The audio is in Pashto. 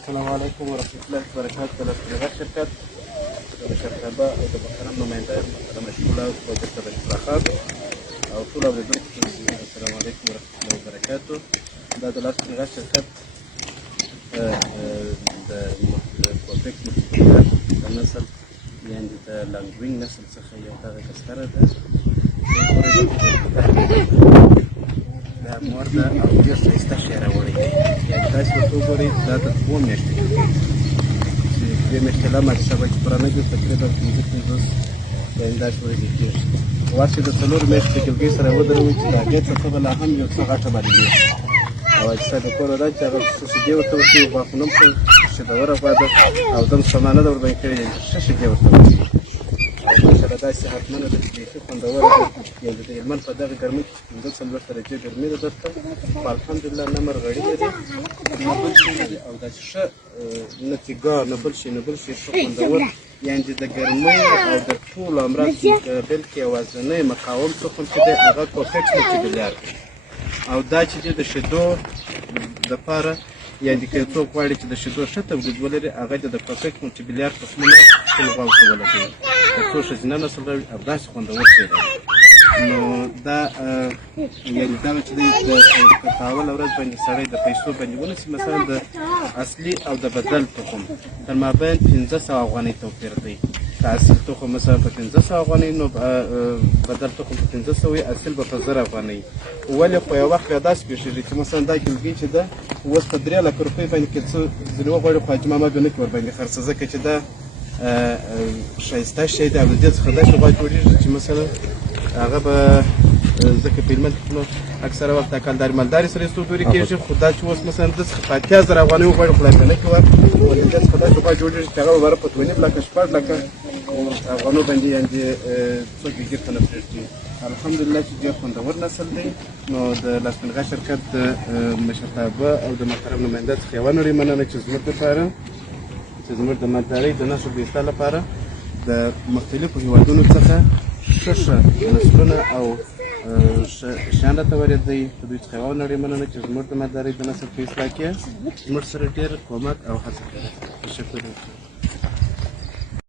السلام علیکم ورحمة الله وبرکاته. د لاسپنغه شرکت د مشرتابه او د محترم نماینده محترم اشکولا او دکتر اشکولا خان او ټول اورېدونکو ته السلام علیکم ورحمة الله وبرکاته. دا د لاسپنغه شرکت د پروفیک د نسل یعنې د لانګوینګ نسل څخه یو دغه کستره ده دا مور ده او ډېر ښایسته شی راوړی دی. یعنې تاسې ورته وګورئ دا د 2 میاشتې کړکۍ چې 2 میاشتې لا ماتې شوه چې پرانه کې تقریبا 15 یعنې داسې ورځې کېږي. ورشي د 4 میاشتې کړکۍ سره ودروئ چې د هغې څخه به لا هم یو څه غټه معلومېږي او حادثه د کوره ده چې هغه څه شیدې ورته ورکوي غاښونه هم ښه شیدوره غوا ده او دم سمانه ده ورباندې کړې ښه شیدې ورته ورکوي او ماشاءالله دا صحتمنه ده چې بیخي خوندوره ده. یعنې د هلمند په دغه ګرمۍ کې چې 15 درجې ګرمي ده دلته خو الحمدلله نه مرغړي لري نه بل شی لري او داسې ښه نه تیګار نه بل شی ښه خوندور یعنې د ګرمۍ او د ټولو امراضو بلکې یوازینی مقاوم تخم چې دی هغه کوفکس ملټیبلیار دی او دا چې دی د شیدو دپاره یعنې که څوک غواړي چې د شیدو ښه تولید ولري هغه د کوفکس ملټیبلیار تخمونه خپل غواو ته ولګوي تر څو ښځینه نسل راوړي او داسې خوندور شی دی. نو دا یعنې دغه چې دی په اوله ورځ باندې سړی د پیسو باندې ونیسي مثلا د اصلي او د بدل تخم تر مابین 1500 افغانۍ توپیر دی. که اصل تخم مثلا په 1500 افغانۍ نو بدل تخم په 1500 وي اصل به په 1000 افغانۍ. ولې خو یو وخت بیا داسې پېښېږي چې مثلا دا ګلګۍ چې ده اوس په 3 لکه روپۍ باندې که څه ځینې وغواړي خو حاجي ماما بیا نه کړي ورباندې خرڅه ځکه چې دا ښایسته شی دی او د دې څخه داسې غوا جوړېږي چې مثلا هغه به ځکه په هلمند کې اکثره وخت کلداري مالداري سره یې ستوري کېږي خو دا چې اوس مثلا د څخه په 80,000 افغانۍ وغواړي خو لا نه کوي ولې د دې څخه داسې غوا جوړېږي چې هغه به بره په 2.5 لکه 6 لکه افغانو باندې یعنې څوک یې ګیر ته نه پرېږدي. الحمدلله چې ډېر خوندور نسل دی. نو د لاسپنغه شرکت د مشرتابه او د محترم نماینده څخه یوه نړۍ مننه چې زموږ دپاره چې زموږ د مالدارۍ د نسل د اصلاح لپاره د مختلفو هېوادونو څخه ښه نسلونه او شیان راته ورېدی. د دوی څخه یوه نړۍ مننه چې زموږ د مالدارۍ د نسل په اصلاح کې زموږ سره ډېر کومک او هڅه کوي. تشکر.